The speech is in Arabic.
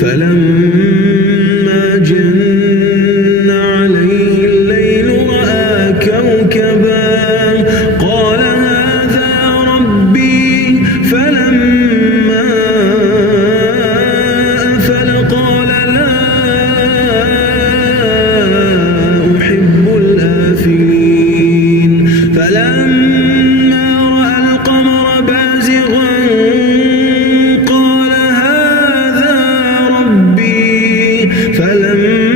فلما جن عليه الليل رأى كوكبا قال هذا ربي فلما أفل قال لا أحب الآفلين فلما رأى القمر بازغا قال هذا ربي فلما